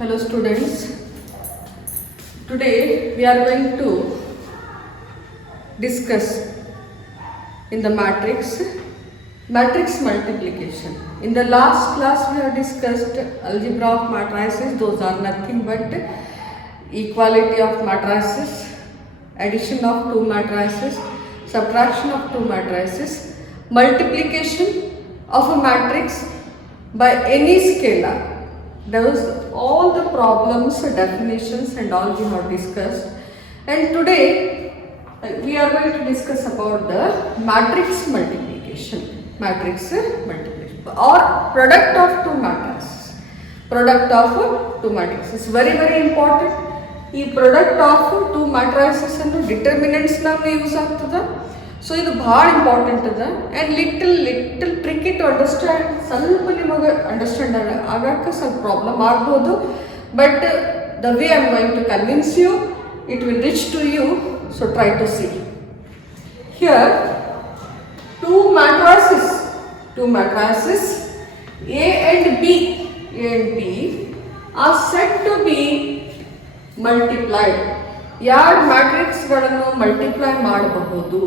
Hello students, today we are going to discuss in the matrix multiplication. In the last class we have discussed algebra of matrices. Those are nothing but equality of matrices, addition of two matrices, subtraction of two matrices, multiplication of a matrix by any scalar. Those all the problems, definitions and all we have discussed, and today we are going to discuss about the matrix multiplication or product of two matrices. Product of two matrices very important. ಈ product of two ಮ್ಯಾಟ್ರೈಸಸ್ ಅನ್ನು determinants ನಾವು use ಆಗ್ತದ. So ಇದು ಭಾಳ important ಅದ and little tricky to understand. ಸ್ವಲ್ಪ ನಿಮಗೆ understand ಆಗಕ್ಕೆ ಸ್ವಲ್ಪ ಪ್ರಾಬ್ಲಮ್ ಆಗ್ಬೋದು, but the way I am going to convince you, it will reach to you. So try to see here two matrices A and B are said to be multiplied. ಎರಡು ಮ್ಯಾಟ್ರಿಕ್ಸ್ಗಳನ್ನು multiply ಮಾಡಬಹುದು.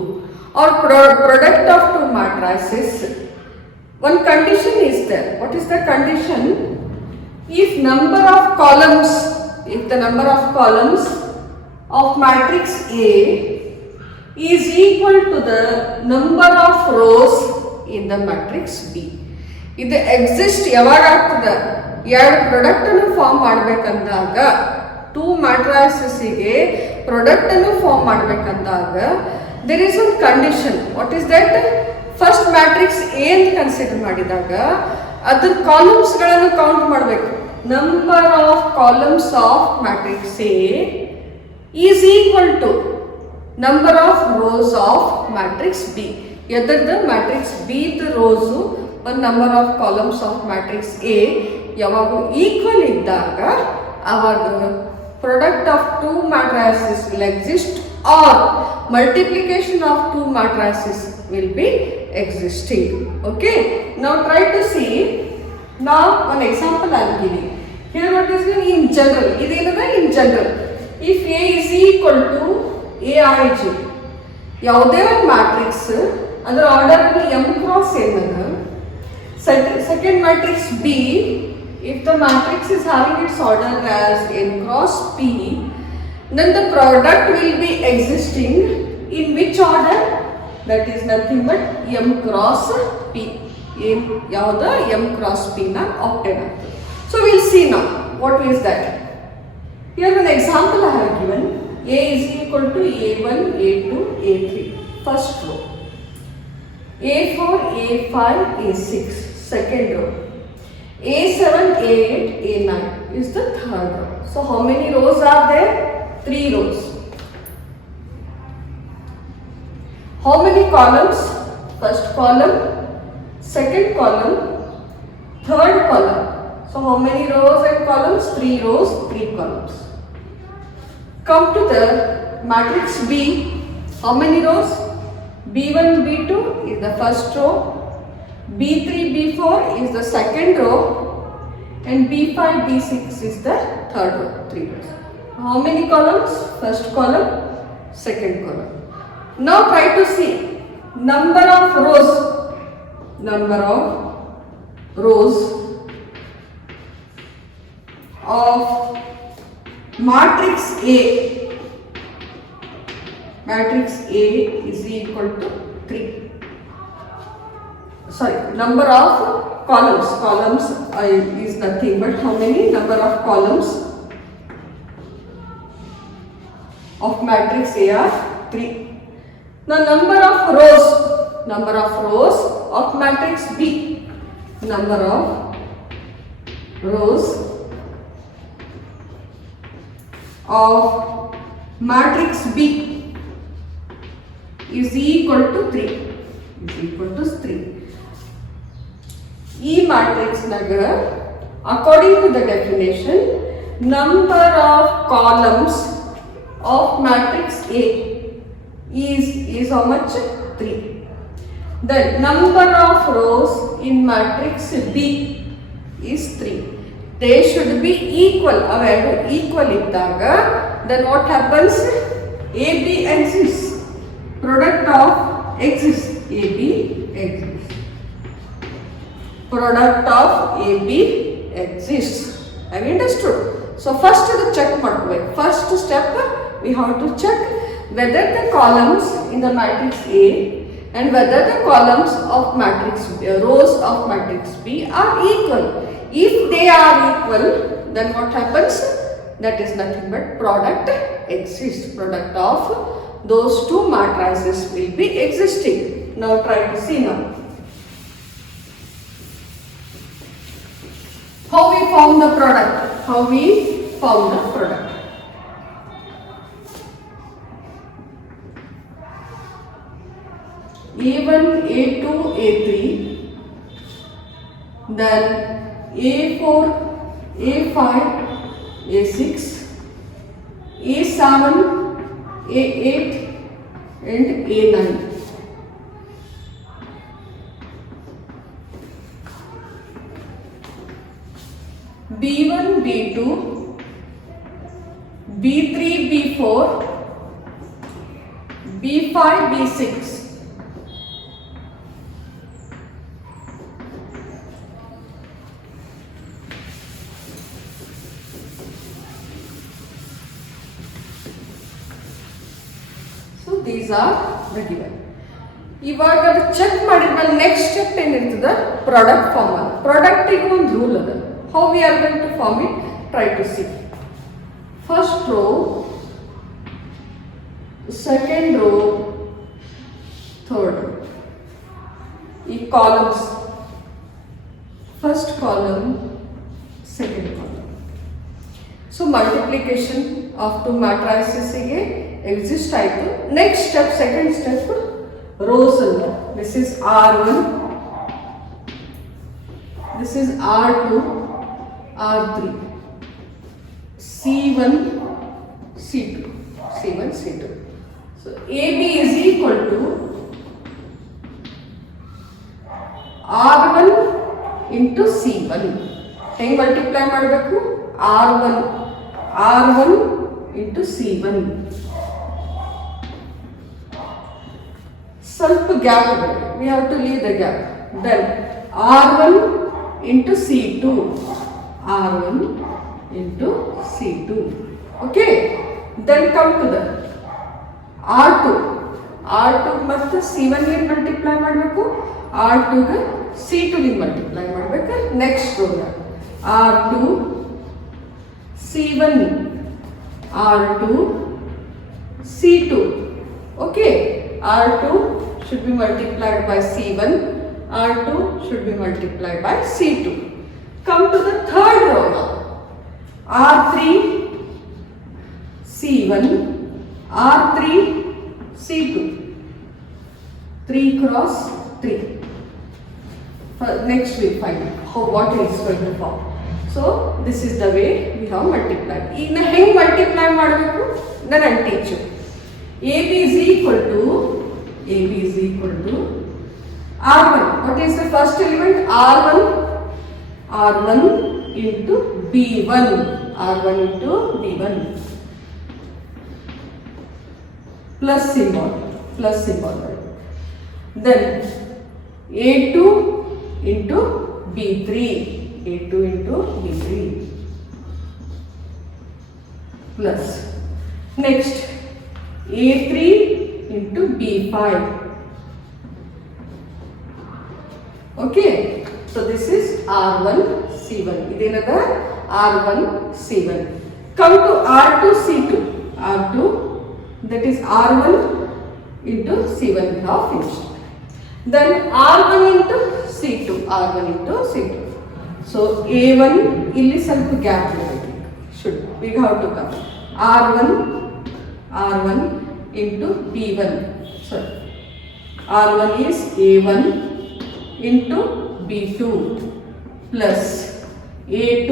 Or product of two matrices. One condition is there. What is the condition? If the number of columns of matrix A is equal to the number of rows in the matrix B. ಇದು exist ಯಾವಾಗ ಆಗ್ತದೆ? ಎರಡು product ಅನ್ನು form ಮಾಡಬೇಕಂದಾಗ, two ಮ್ಯಾಟ್ರೈಸಸ್ಗೆ product ಅನ್ನು form ಮಾಡಬೇಕಂದಾಗ there is one condition. What is that? First matrix A ಅಂತ consider ಮಾಡಿದಾಗ ಅದರ columns ಗಳನ್ನು ಕೌಂಟ್ ಮಾಡಬೇಕು. Number of columns of matrix A is equal to number of rows of matrix B. ಎದರ್ದ matrix B ದ rows ಒಂದು number of columns of matrix A ಯಾವಾಗ equal ಇದ್ದಾಗ ಆವಾಗ product of two matrices will exist or multiplication of two matrices will be existing. Okay, now try to see. Now one example I will give you. Here what is in general? This is in general. If A is equal to Aij, ಯಾವುದೇ ಒಂದು matrix ಅದರ order m cross ಏನದ, second matrix B, if the matrix is having its order as n cross P, then the product will be existing in which order? That is nothing but m cross p. Yavada m cross p na obtain. So we will see now what is that. Here an example I have given. A is equal to A1, A2, A3. First row. A4, A5, A6. Second row. A7, A8, A9 is the third row. So how many rows are there? 3 rows. How many columns? First column, second column, third column. So how many rows and columns? 3 rows, 3 columns. Come to the matrix B. How many rows? B1, B2 is the first row, B3, B4 is the second row, and B5, B6 is the third row, 3 rows. How many columns? First column, second column. Now try to see number of rows of matrix A. Matrix A is equal to 3. Sorry, number of columns is nothing but how many number of columns of matrix A are 3. Now number of rows of matrix B. Number of rows of matrix B is equal to 3. E matrix naga, according to the definition, number of columns of matrix A is how much? 3. The number of rows in matrix B is 3. they should be equal. ಅವೆರಡು equal ಇದ್ದಾಗ then what happens? AB exists. Product of exists. AB exists. Product of AB exists. Have you understood? So first the check ಮಾಡ್ಕೋಬೇಕು. First step we have to check whether the columns in the matrix A and whether the columns of matrix rows of matrix B are equal. If they are equal, then what happens? That is nothing but product exists. Product of those two matrices will be existing. Now try to see now. How we form the product? How we form the product? A1, A2, A3, then A4, A5, A6, A7, A8 and A9. B1, B2, B3, B4, B5, B6. So these are the given. ಇವಾಗ ಅದು check ಮಾಡಿದ್ಮೇಲೆ next step ಏನಿರ್ತದ product form ಅದ ಪ್ರಾಡಕ್ಟಿಗೆ ಒಂದು rule ಅದ how we are going to form it try to see first row second row third row ಈ columns first column second column so multiplication of two ಮ್ಯಾಟ್ರೈಸಸ್ಗೆ exist ಆಯಿತು next step second step rows alla this is r1 this is r2 r3 c1 c2 c1 c2 so ab is equal to r1 into c1 ಹೆಂಗೆ multiply ಮಾಡಬೇಕು r1 into c1 ಸ್ವಲ್ಪ gap ಇದೆ we have to leave the gap then r1 into c2 r1 into c2 okay then come to the r2 ಮತ್ತೆ c1 ಗೆ multiply ಮಾಡಬೇಕು r2 ಗೆ c2 ಗೆ multiply ಮಾಡಬೇಕು next rho r2 c1 r2 c2 okay r2 should be multiplied by c1 r2 should be multiplied by c2 come to the third row now r3 c1 r3 c2 3 cross 3 next we find how what is going to form so this is the way we have multiplied ಈಗ ಹೆಂಗೆ multiply ಮಾಡಬೇಕು ನಾನು teach you AB is equal to R1. What is the first element? R1 into B1. R1 into B1. Plus symbol. Then A2 into B3. A2 into B3. Plus. Next. A3 into B5. Okay, so this is R1 C1. Idenada R1 C1. Come to R2 C2. R2 that is R1 into C1 we have finished. Then R1 into C2. R1 into C2. So A1 illi ಸ್ವಲ್ಪ gap should we have to come R1 into B1. Sorry. R1 is A1 into B2 plus A2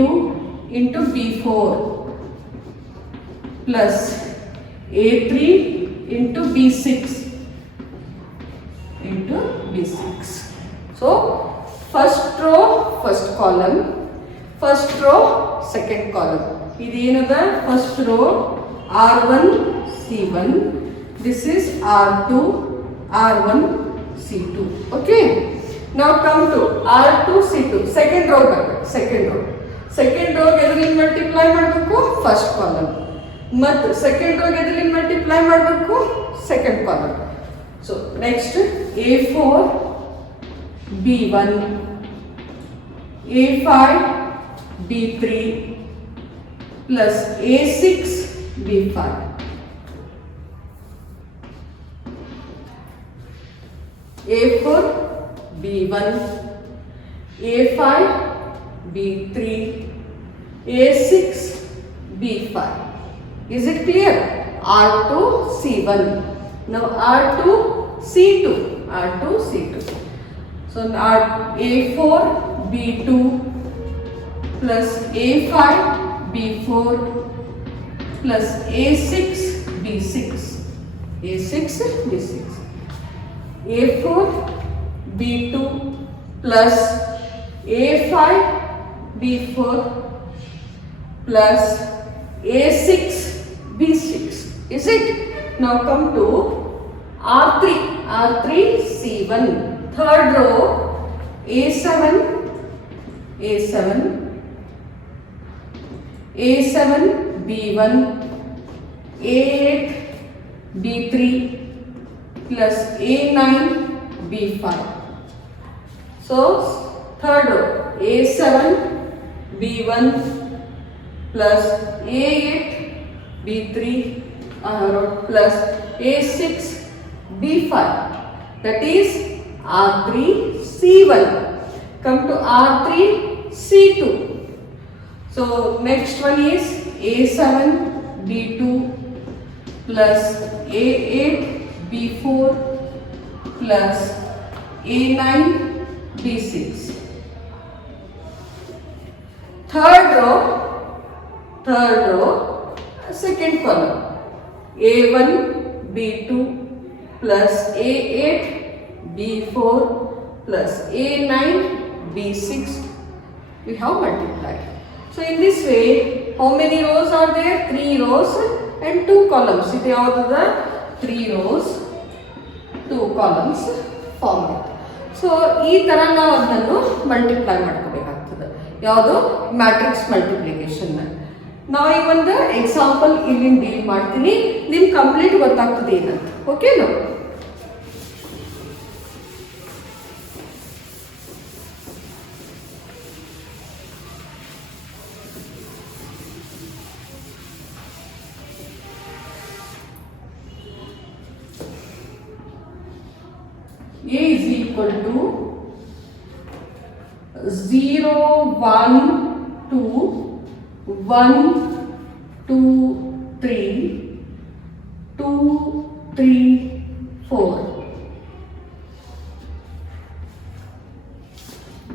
into B4 plus A3 into B6 So first row, first column, first row second column. ಇದೇನದ first row R1 C1, this is R2 R1 C2. Okay, now come to R2 C2 second row ಬರಬೇಕು. Second row ಎದರಲ್ಲಿ multiply ಮಾಡಬೇಕು? First column. ಮತ್ತು second row ಎದರಲ್ಲಿ multiply ಮಾಡಬೇಕು? Second column. So next A4 B1 A5 B3 plus A6 B5. A4 B1 A5 B3 A6 B5. Is it clear? R2 C1. Now R2 C2. R2 C2. So A4 B2 plus A5 B4 plus A6 B6. A6 B6. A4 B2 plus A5 B4 plus A6 B6. Is it? Now come to R3. R3 C1. Third row A7 B1 A8 B3 plus A9 B5. So third row A7 B1 plus A8 B3 plus A6 B5. That is R3 C1. Come to R3 C2. So next one is A7 B2 plus A8 B4 plus A9 B6. Third row second column A1 B2 plus A8 B4 plus A9 B6. We have multiplied. So in this way, how many rows are there? 3 rows and 2 columns. It is 3 rows, 2 columns form it. So ಈ ತರ ನಾವು ಅದನ್ನು multiply ಮಾಡ್ಕೋಬೇಕಾಗ್ತದೆ. ಯಾವುದು? Matrix multiplication. ನಾವು ಈ ಒಂದು example ಇಲ್ಲಿ deal ಮಾಡ್ತೀನಿ. ನಿಮ್ಗೆ ಕಂಪ್ಲೀಟ್ ಗೊತ್ತಾಗ್ತದೆ ಏನಂತ. ಓಕೆನಾ? A is equal to 0, 1, 2, 1, 2, 3, 2, 3, 4.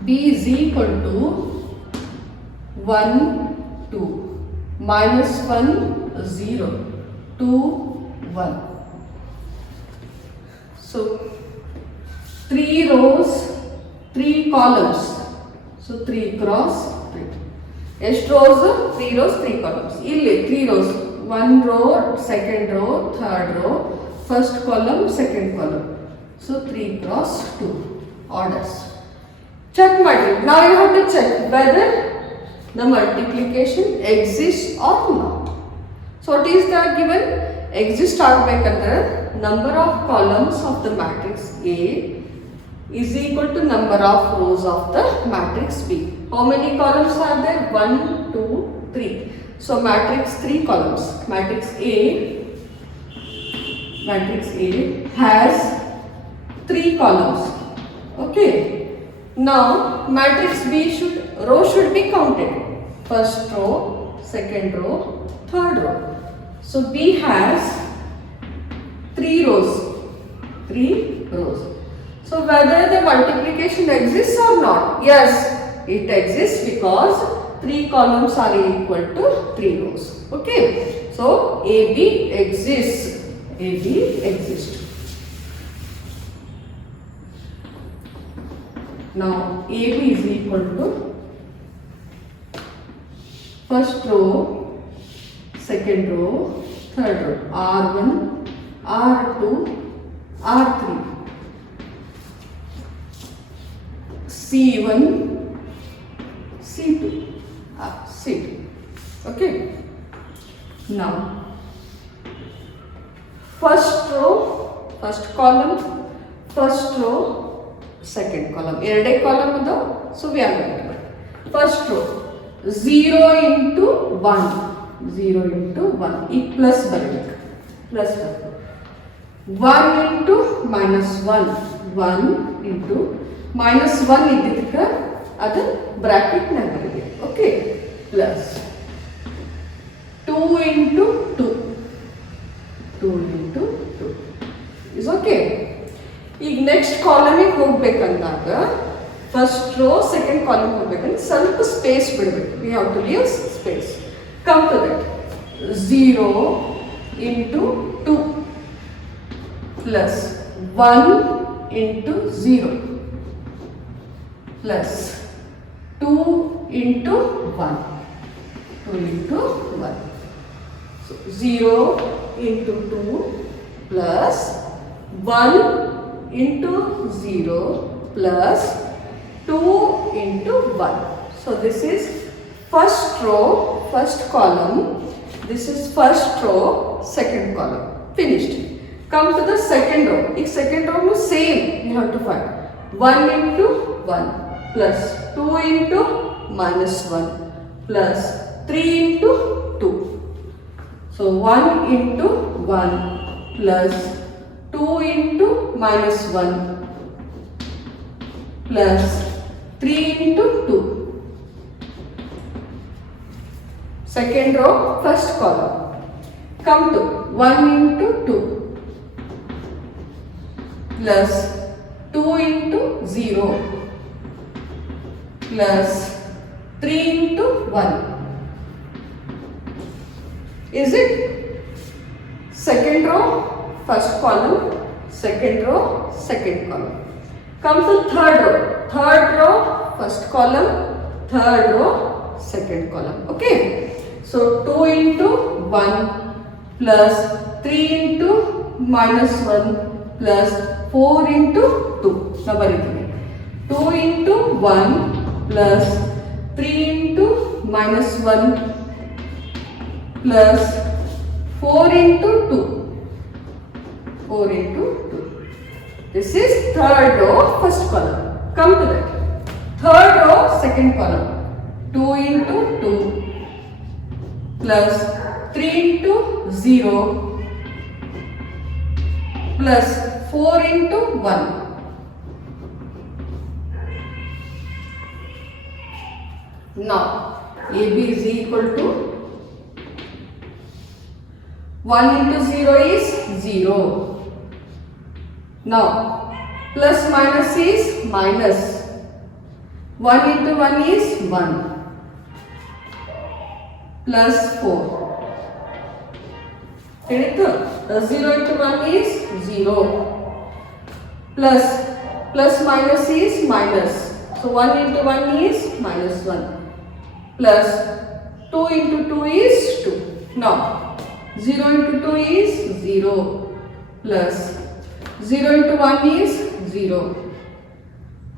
B is equal to 1, 2, minus 1, 0, 2, 1. So 3 rows, 3 columns. So 3 cross 3. ಎಷ್ಟು rows? 3 rows, 3 columns. ಇಲ್ಲಿ 3 rows. 1 row, second row, third row, first column, second column. So 3 cross 2 orders. Check ಮಾಡಿ. Now you have to check whether the multiplication exists or not. So what is the given? Exist ಆಗಬೇಕಂದ್ರೆ number of columns of the matrix A is equal to number of rows of the matrix B. How many columns are there? 1, 2, 3. So matrix 3 columns. Matrix A has 3 columns. Okay. Now matrix B row should be counted. First row, second row, third row. So B has 3 rows. So whether the multiplication exists or not? Yes, it exists because 3 columns are equal to 3 rows. Okay. So AB exists. Now AB is equal to first row, second row, third row, R1, R2, R3, C1, C2, C2. Okay. Now, first row, first column, first row, second column. Erade column ado, so we are going to write. First row, 0 into 1, 0 into 1, e plus barಬೇಕು, plus barಬೇಕು. 1 into minus 1, 1 into minus 1 ಇದ್ದಿದ್ದಕ್ಕೆ ಅದು bracket ನಾಗ ಬರಬೇಕು. Okay, plus 2 into 2, 2 into 2 is okay. ಈಗ next ಕಾಲಮಿಗೆ ಹೋಗ್ಬೇಕಂದಾಗ first row second column ಹೋಗ್ಬೇಕಂದ್ರೆ ಸ್ವಲ್ಪ space ಬಿಡಬೇಕು. We have to leave space. Come to that 0 into 2 plus 1 into 0 plus 2 into 1, 2 into 1. So 0 into 2 plus 1 into 0 plus 2 into 1. So this is first row, first column. This is first row, second column. Finished. Come to the second row. If second row is same, you have to find 1 into 1 plus 2 into minus 1 plus 3 into 2. So 1 into 1 plus 2 into minus 1 plus 3 into 2. Second row, first column. Come to 1 into 2 plus 2 into 0 plus 3 into 1. Is it? Second row, first column, second row, second column. Come to third row. Third row, first column, third row, second column. Okay. So 2 into 1 plus 3 into minus 1 plus 4 into 2. Now, 2 into 1 plus 3 into minus 1 plus 4 into 2. 4 into 2. This is third row, first column. Come to that. Third row, second column. 2 into 2 plus 3 into 0 plus 4 into 1. Now, AB is equal to 1 into 0 is 0. Now, plus minus is minus. 1 into 1 is 1. Plus 4. 0 into 1 is 0. Plus minus is minus. So 1 into 1 is minus 1. Plus 2 into 2 is 2. Now 0 into 2 is 0. Plus 0 into 1 is 0.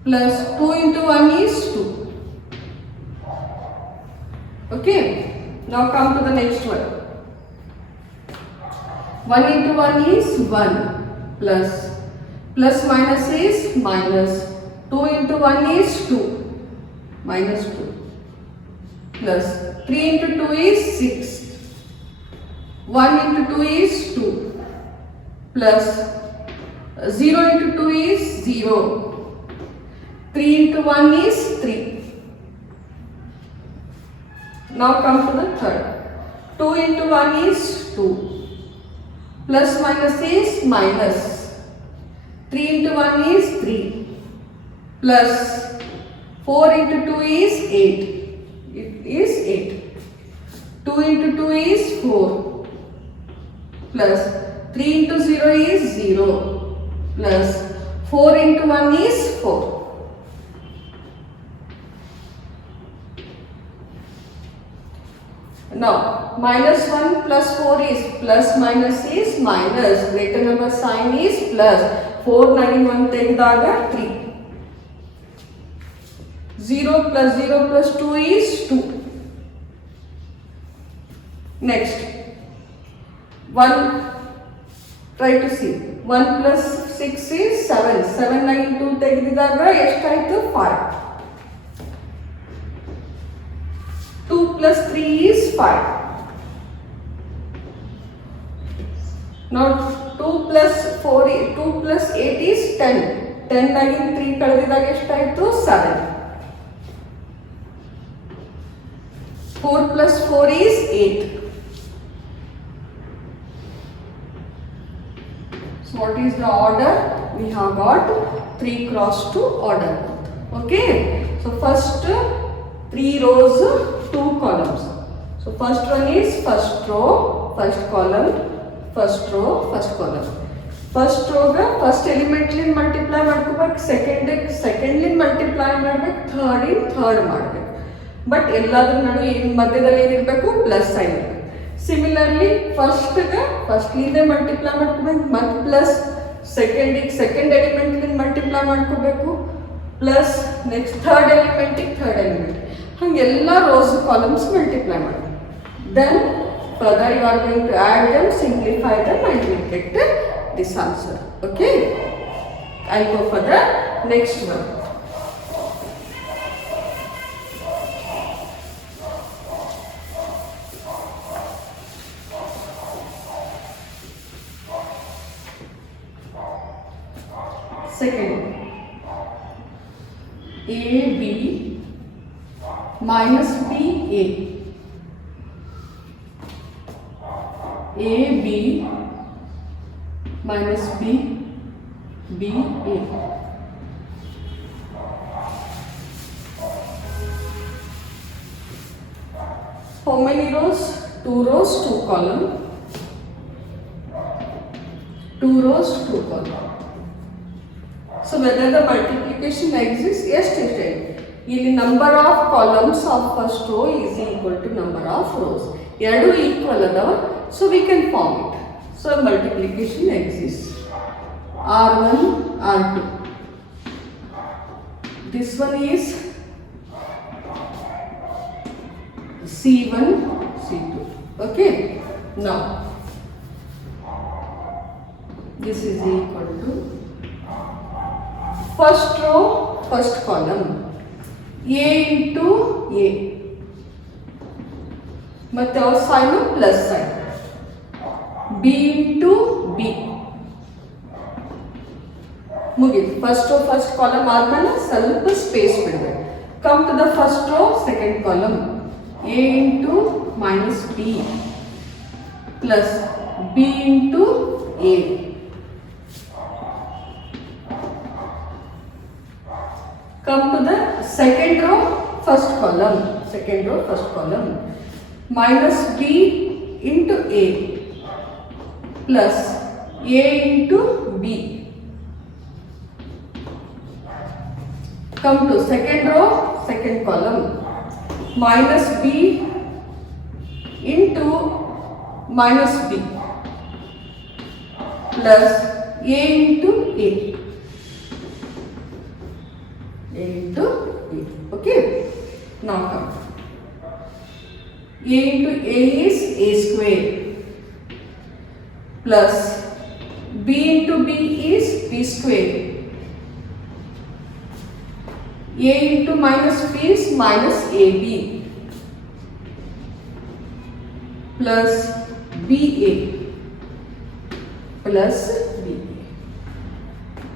Plus 2 into 1 is 2. Okay. Now come to the next one. 1 into 1 is 1 plus minus is minus. 2 into 1 is 2 minus 2 plus 3 into 2 is 6. 1 into 2 is 2 plus 0 into 2 is 0. 3 into 1 is 3. Now come to the third. 2 into 1 is 2. Plus minus is minus. 3 into 1 is 3. Plus 4 into 2 is 8. It is 8. 2 into 2 is 4. Plus 3 into 0 is 0. Plus 4 into 1 is 4. Now minus 1 plus 4 is plus, minus is minus, greater number sign is plus. 4 9 1 ತೆಗೆದಾಗ 3. 0 plus 0 plus 2 is 2. Next 1, try to see. 1 plus 6 is 7. 7 9 2 ತೆಗೆದಿದಾಗ ಎಷ್ಟಾಯಿತು? 5. 2 plus 3 is 5. Now 2 plus 8 is 10. 10 Nagina 3 ಕಳೆದಿದಾಗ ಎಷ್ಟಾಯಿತು? 7. 4 plus 4 is 8. So what is the order? We have got 3 cross 2 order. Okay. So first 3 rows, 2 columns. So first one is first row, first column, first row, first column. First row ga first element lin multiply ಮಾಡ್ಕೋಬೇಕು, second lin multiply ಮಾಡಬೇಕು, third ಮಾಡಬೇಕು. But ಎಲ್ಲಾದ್ರ ನಡು ಏನು ಮಧ್ಯದಲ್ಲಿ ಏನಿರಬೇಕು? Plus sign ಇರಬೇಕು. Similarly first ಲಿಂದ ಮಲ್ಟಿಪ್ಲೈ ಮಾಡ್ಕೋಬೇಕು, ಮತ್ತೆ ಪ್ಲಸ್ ಸೆಕೆಂಡ್ ಎಲಿಮೆಂಟ್ ಮಲ್ಟಿಪ್ಲೈ ಮಾಡ್ಕೋಬೇಕು, ಪ್ಲಸ್ ನೆಕ್ಸ್ಟ್ ಥರ್ಡ್ ಎಲಿಮೆಂಟ್ ಹಂಗೆ ಎಲ್ಲ ರೋಸ್ ಕಾಲಮ್ಸ್ ಮಲ್ಟಿಪ್ಲೈ ಮಾಡಬೇಕು. Then further you are going to add them, simplify them and will get this answer. Okay, I go for the next one. Second, AB minus BA. AB minus BA. How many rows? 2 rows, 2 column. 2 rows, 2 column. So whether the multiplication exists? Yes, it. ಇಲ್ಲಿ number of columns of first row is equal to number of rows. ಎರಡು equal ಅದಾವ, so we can form it. So multiplication exists. R1, R2. This one is C1, C2. Okay. Now this is equal to first row, first column, A into A. ಮತ್ತೆ ಅವ್ರ sign plus sign. B into B. ಮುಗೀತು. First row first column ಆದ್ಮೇಲೆ ಸ್ವಲ್ಪ space ಬಿಡಬೇಕು. Come to the first row second column, A into minus B plus B into A. Come to the second row, first column, minus B into A plus A into B. Come to second row, second column, minus B into minus B plus A into A. Into A. Okay. Now come. A into A is A square plus B into B is B square. A into minus B is minus AB plus BA plus BA.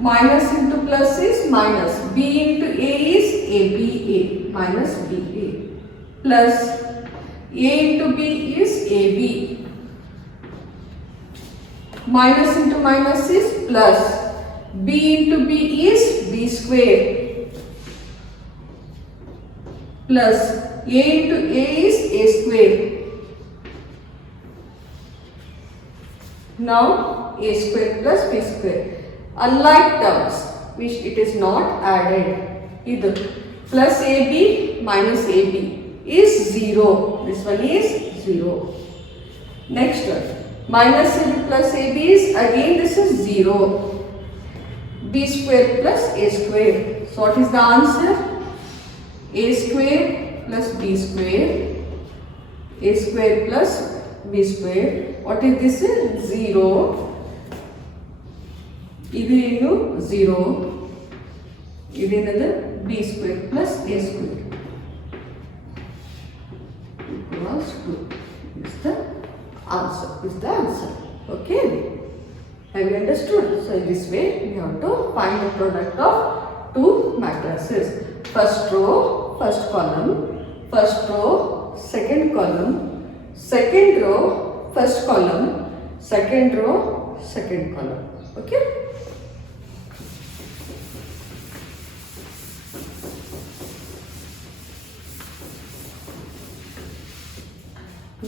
Minus into plus is minus. B into A is ABA minus BA plus A into B is AB. Minus into minus is plus. B into B is B square plus A into A is A square. Now A square plus B square. Unlike terms which it is not added, either plus AB minus AB is 0. This one is 0. Next one, minus AB plus AB is again this is 0. B square plus A square. So what is the answer? A square plus B square. A square plus B square. What is this? 0. ಇದು ಏನು 0, ಇದೇನದು b square plus a square equals 2 is the answer. Okay, have you understood? So in this way we have to find the product of two matrices. First row, first column, first row, second column, second row, first column, second row, second column. Okay.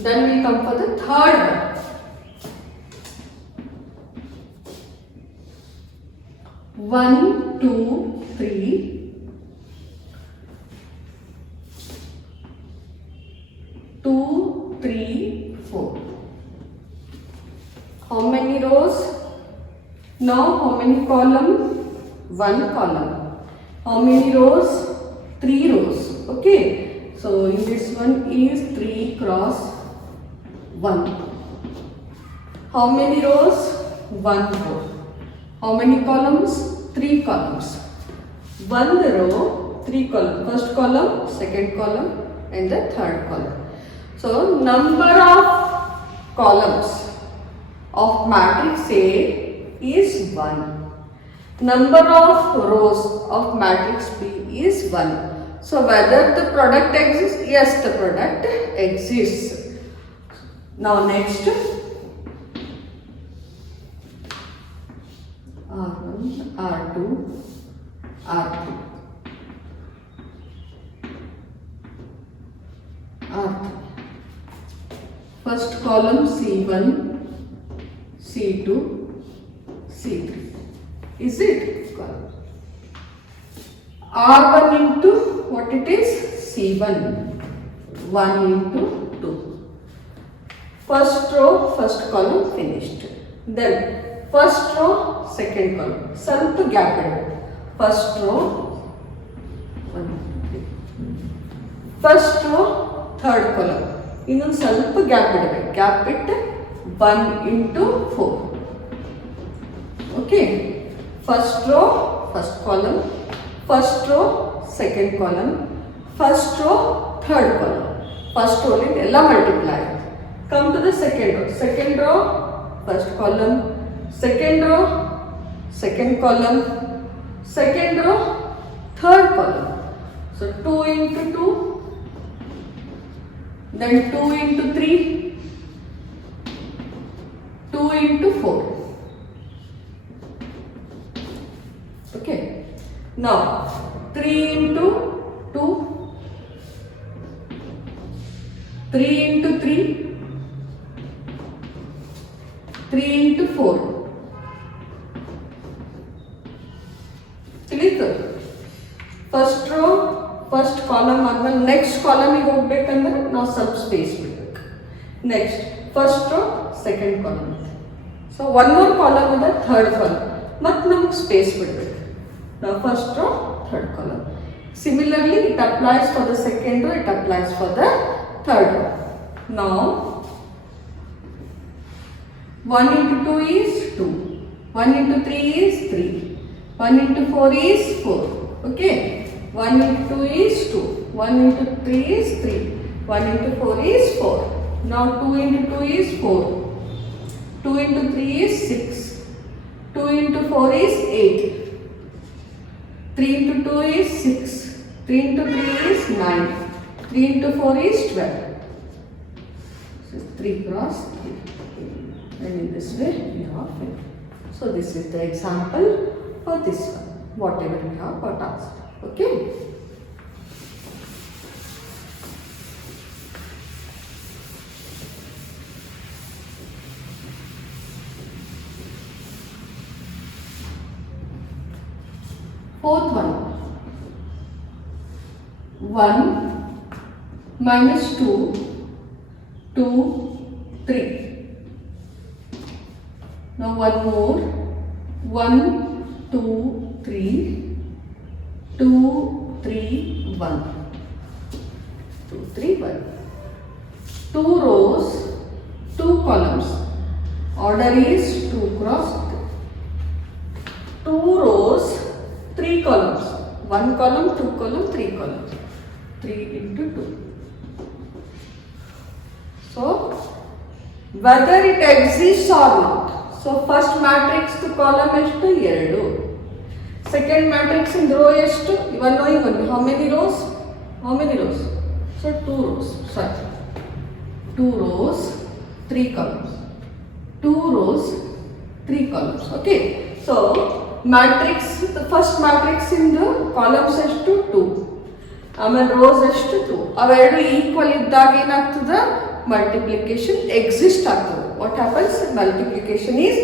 Then we come for the third one. 1, 2, 3. 2, 3, 4. How many rows? Now how many column? 1 column. How many rows? 3 rows. Okay. So in this one is 3 cross 1. How many rows? 1 row. How many columns? 3 columns. 1 row, 3 columns. First column, second column, and the third column. So number of columns of matrix A is 1. Number of rows of matrix B is 1. So whether the product exists? Yes, the product exists. Now next, R1, R2, R3, R3. First column C1, C2, C3. Is it? R1 into what it is? C1. 1 into 2. First row, first column finished. Then first row, second column. ಸ್ವಲ್ಪ gap ಇದೆ. First row, 1, 3. First row, third column. ಇನ್ನೊಂದು ಸ್ವಲ್ಪ gap ಇಡಬೇಕು. Gap ಬಿಟ್ಟು 1 into 4. Okay. First row, first column. First row, second column. First row, third column. First row ಲಿ ಎಲ್ಲ multiply. Come to the second row. Second row, first column. Second row, second column. Second row, third column. So 2 into 2. Then 2 into 3. 2 into 4. Okay. Now 3 into 2. 3 into 3. 3 into 4. Clear? First row, first column ಆದ್ಮೇಲೆ next column ಗೆ ಹೋಗ್ಬೇಕಂದ್ರೆ ನಾವು ಸ್ವಲ್ಪ space ಬಿಡಬೇಕು. Next, first row, second column. So one more column ಇದೆ, third column. ಮತ್ತೆ ನಮಗೆ space ಬಿಡಬೇಕು. Now first row, third column. Similarly, it applies for the second row, it applies for the third row. Now 1 into 2 is 2. 1 into 3 is 3. 1 into 4 is 4. Okay. 1 into 2 is 2. 1 into 3 is 3. 1 into 4 is 4. Now 2 into 2 is 4. 2 into 3 is 6. 2 into 4 is 8. 3 into 2 is 6. 3 into 3 is 9. 3 into 4 is 12. So 3 cross 3. And in this way we have it. So this is the example for this one, whatever we have got asked. Okay. Fourth one. 1 minus 2 2, 3. Now one more. 1, 2, 3. 2, 3, 1. 2, 3, 1. 2 rows, 2 columns. Order is 2 cross 3. 2 rows, 3 columns. 1 column, 2 column, 3 columns. 3 into 2. So, whether it exists or not. So, first matrix to column is to 2. Second matrix in row is to, you are knowing how many rows? How many rows? So, 2 rows. Sorry. 2 rows, 3 columns. 2 rows, 3 columns. Okay. So, matrix, the first matrix in the columns is to 2. Rows is to 2. ಅವೆರಡು equal ಇದ್ದಾಗ ಏನಾಗ್ತದೆ multiplication exist ಆಗ್ತದೆ. What happens? Multiplication is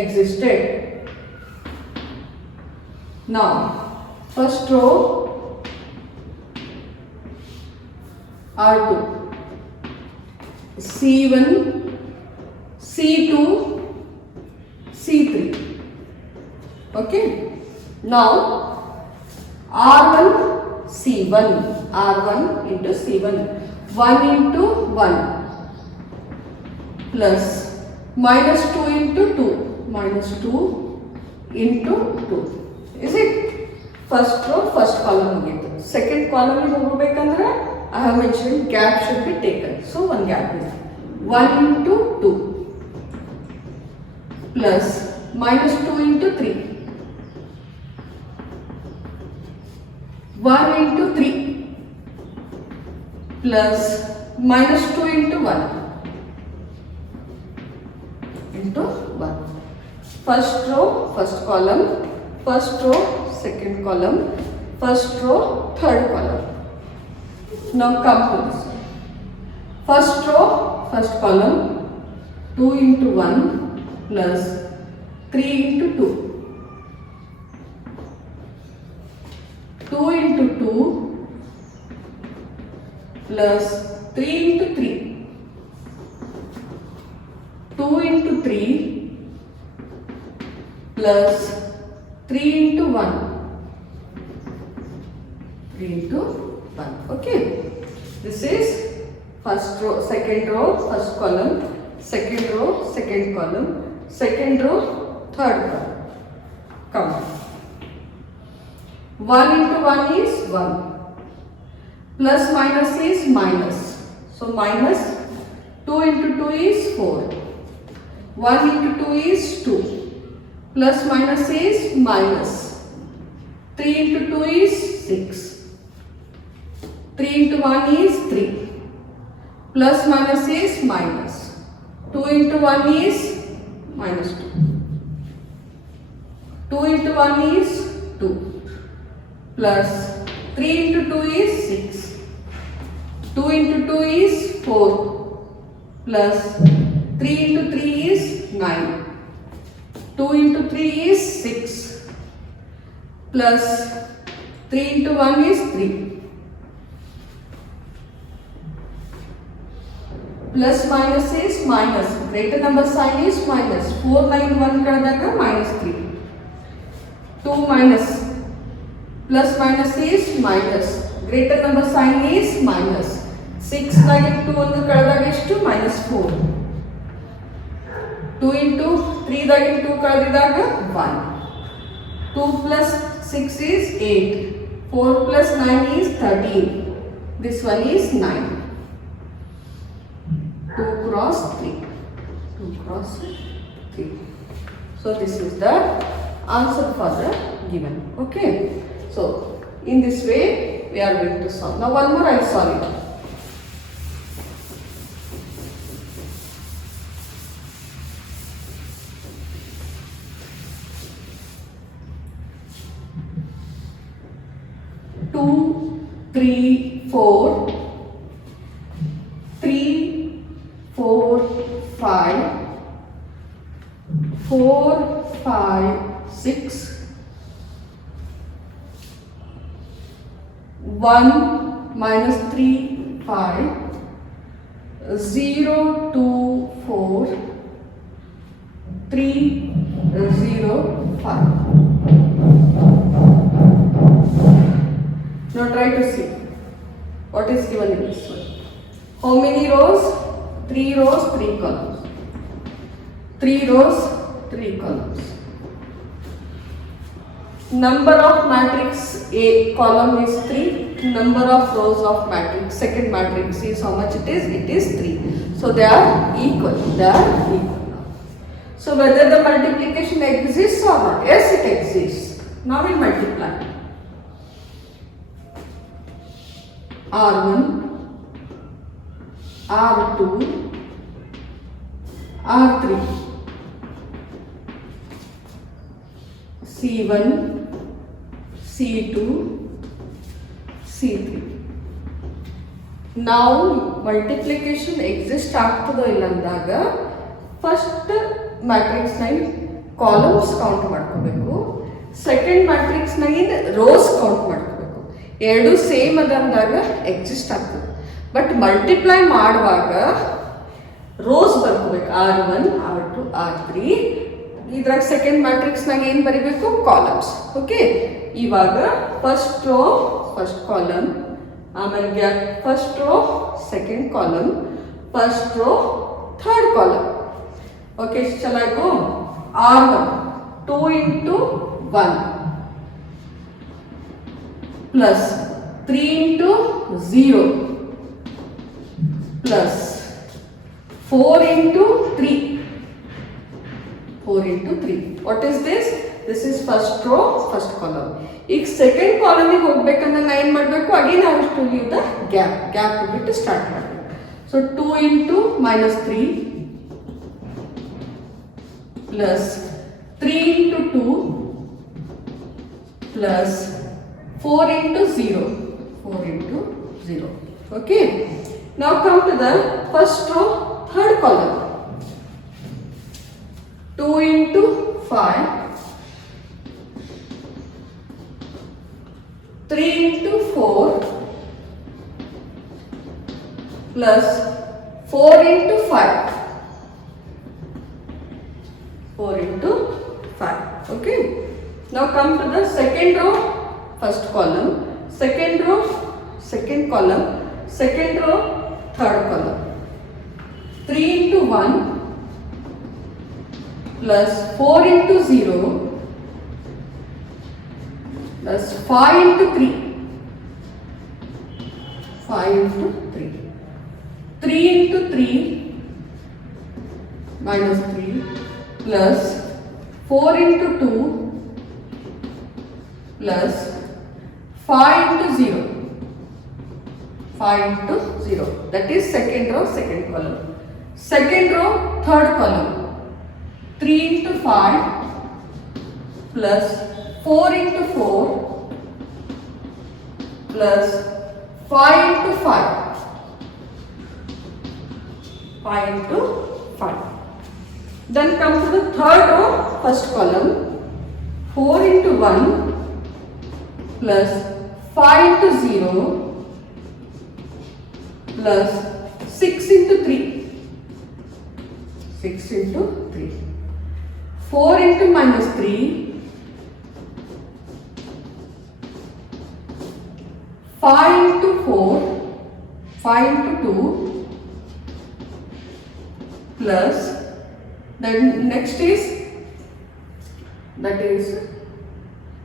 existed. Now, first row R2, C1, C2, C3. Okay. Now, R1, C1, R1 into C1. 1 into 1 plus minus 2 into 2 minus 2 into 2. Is it? First row, first column. Second column is I have mentioned gap should be taken. So one gap is 1 into 2 plus minus 2 into 3. 1 into 3 plus minus 2 into 1 into 1. First row, first column, first row, second column, first row, third column. Now come to this. First row, first column, 2 into 1 plus 3 into 2. 2 into 2 plus 3 into 3. 2 into 3 plus 3 into 1. 3 into 1. Okay. This is first row, second row, first column, second row, second column, second row, third column. Come on. 1 into 1 is 1. Plus minus is minus. So minus 2 into 2 is 4. 1 into 2 is 2. Plus minus is minus. 3 into 2 is 6. 3 into 1 is 3. Plus minus is minus. 2 into 1 is minus 2. 2 into 1 is 2. Plus 3 into 2 is 6. 2 into 2 is 4. Plus 3 into 3 is 9. 2 into 3 is 6. Plus 3 into 1 is 3. Plus minus is minus. Greater number sign is minus. 4, 9, 1 kadadaga minus 3. 2 minus. Plus minus is minus. Greater number sign is minus. 6 negative 2 ಒಂದು ಕಳೆದಾಗ ಎಷ್ಟು minus 4. 2 into 3 ದಾಗಿನ 2 ಕಳೆದಿದಾಗ 1. 2 plus 6 is 8. 4 plus 9 is 13. This one is 9. 2 cross 3. 2 cross 3. So this is the answer for the given. Okay. So in this way we are going to solve. Now one more I solve it. Two, 3, 4, 3, 4, 5, 4, 5, 6, 1 minus 3, 5, 0, 2, 4, 3, 0, 5. Now try to see what is given in this one. How many rows? 3 rows, 3 columns. 3 rows, 3 columns. Number of matrix A column is 3. Number of rows of matrix, second matrix is how much it is? It is 3. So they are equal. They are equal now. So whether the multiplication exists or not? Yes, it exists. Now we multiply. R1, R2, R3, C1, C2, C3. Now multiplication exists ಆಗ್ತದೋ ಇಲ್ಲ ಅಂದಾಗ first matrix 9 columns count ಮಾಡ್ಕೋಬೇಕು, second matrix 9 rows count ಮಾಡ್ಕೋಬೇಕು. ಎರಡು same ಅದಂದಾಗ exist ಆಗ್ತದೆ. But multiply ಮಾಡುವಾಗ rows ಬರ್ಕೋಬೇಕು, R1, R2, R3. ಇದ್ರಾಗ ಸೆಕೆಂಡ್ ಮ್ಯಾಟ್ರಿಕ್ಸ್ನಾಗ ಏನು ಬರೀಬೇಕು? ಕಾಲಮ್ಸ್. ಓಕೆ, ಇವಾಗ ಫಸ್ಟ್ ರೋ ಫಸ್ಟ್ ಕಾಲಮ್, ಆಮೇಲೆ first row second column, first row third column. Okay, ಚಲಾಗೋ R1 2 into 1 plus 3 into 0 plus 4 into 3. 4 into 3. What is this? This is first row, first column. ಈಗ second ಕಾಲಮಿಗೆ ಹೋಗ್ಬೇಕಂದ್ರೆ ನಾ ಏನು ಮಾಡಬೇಕು? Again I have to leave the gap ಬಿಟ್ಟು start ಮಾಡಬೇಕು. ಸೊ 2 into -3 plus 3 into 2 plus 4 into 0. 4 into 0. Okay. Now come to the first row, third column. 2 into 5, 3 into 4 plus 4 into 5. 4 into 5. Okay. Now come to the second row, first column, second row, second column, second row, third column. 3 into 1 plus 4 into 0 plus 5 into 3. 5 into 3. 3 into 3 minus 3 plus 4 into 2 plus 5 into 0. 5 into 0. That is second row, second column. Second row, third column. 3 into 5 plus 4 into 4 plus 5 into 5. 5 into 5. Then come to the third row, first column. 4 into 1 plus 5 into 0 plus 6 into 3. 6 into 3. 4 into -3 5 into 4, 5 into 2 plus, then next is, that is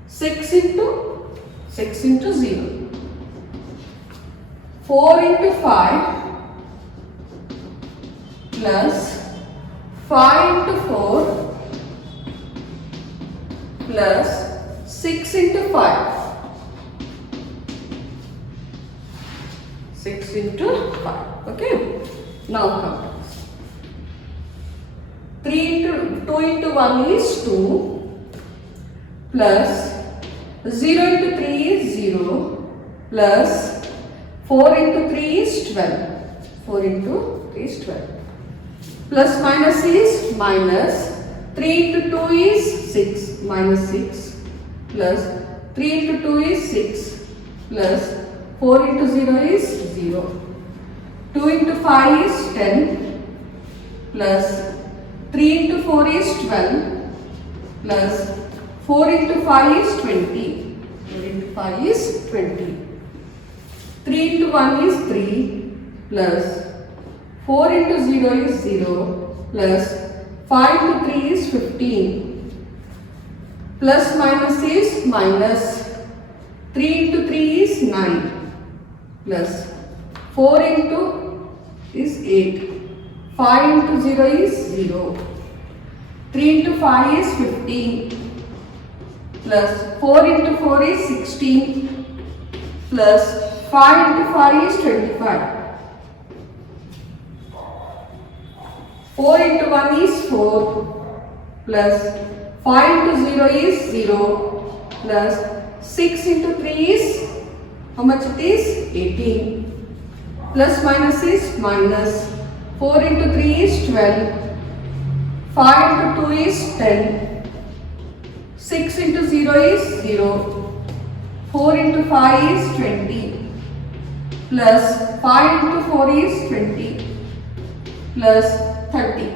6 into 0, 4 into 5 plus 5 into 4 plus 6 into 5. 6 into 5. Okay. Now come. 3 into 2 into 1 is 2 plus 0 into 3 is 0 plus 4 into 3 is 12. 4 into 3 is 12. Plus minus is minus. 3 into 2 is 6, minus 6 plus 3 into 2 is 6 plus 4 into 0 is 0. 2 into 5 is 10 plus 3 into 4 is 12 plus 4 into 5 is 20. 4 into 5 is 20. 3 into 1 is 3 plus 4 into 0 is 0 plus 5 into 3 is 15. Plus minus is minus. 3 into 3 is 9 plus 4 into is 8. 5 into 0 is 0. 3 into 5 is 15 plus 4 into 4 is 16 plus 5 into 5 is 25. 4 into 1 is 4 plus 5 into 0 is 0 plus 6 into 3 is, how much it is? 18. Plus minus is minus. 4 into 3 is 12. 5 into 2 is 10. 6 into 0 is 0. 4 into 5 is 20. Plus 5 into 4 is 20. Plus 30.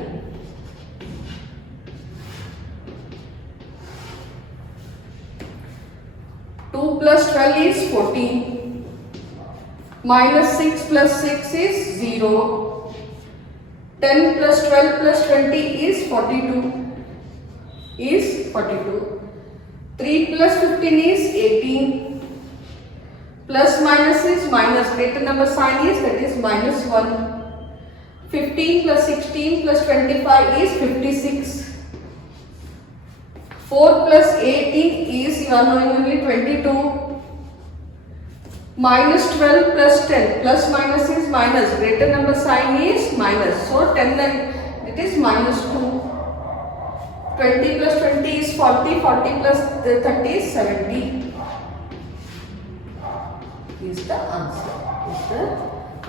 Plus 12 is 14. Minus 6 plus 6 is 0. 10 plus 12 plus 20 is 42. Is 42. 3 plus 15 is 18. Plus minus is minus. Greater number sign is, that is minus 1. 15 plus 16 plus 25 is 56. 4 plus 18 is, you are knowing, only 22. Minus 12 plus 10 plus minus is minus. Greater number sign is minus. So 10 and it is minus 2. 20 plus 20 is 40. 40 plus 30 is 70. Is the answer. Is the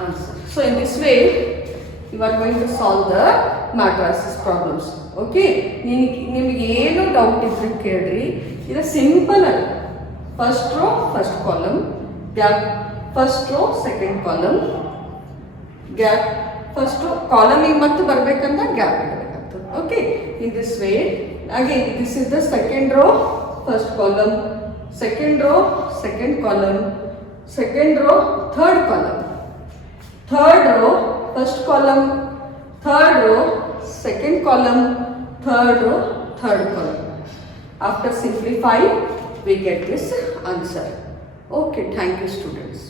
answer. So in this way, you are going to solve the matrices problems. Okay, ನಿಮಗೆ ಏನು doubt ಇದ್ರೆ ಕೇಳ್ರಿ. ಇದು simple ಅಲ್ಲ. First row first column, gap first row second column, gap first row ಕಾಲಮಿಗೆ ಮತ್ತೆ ಬರಬೇಕಂತ gap ಇಡಬೇಕಾಗ್ತದೆ. Okay, in this way again this is the second row first column, second row second column, second row third column, third row first column, third row, second column, third row, third column. After simplifying, we get this answer. Okay, thank you students.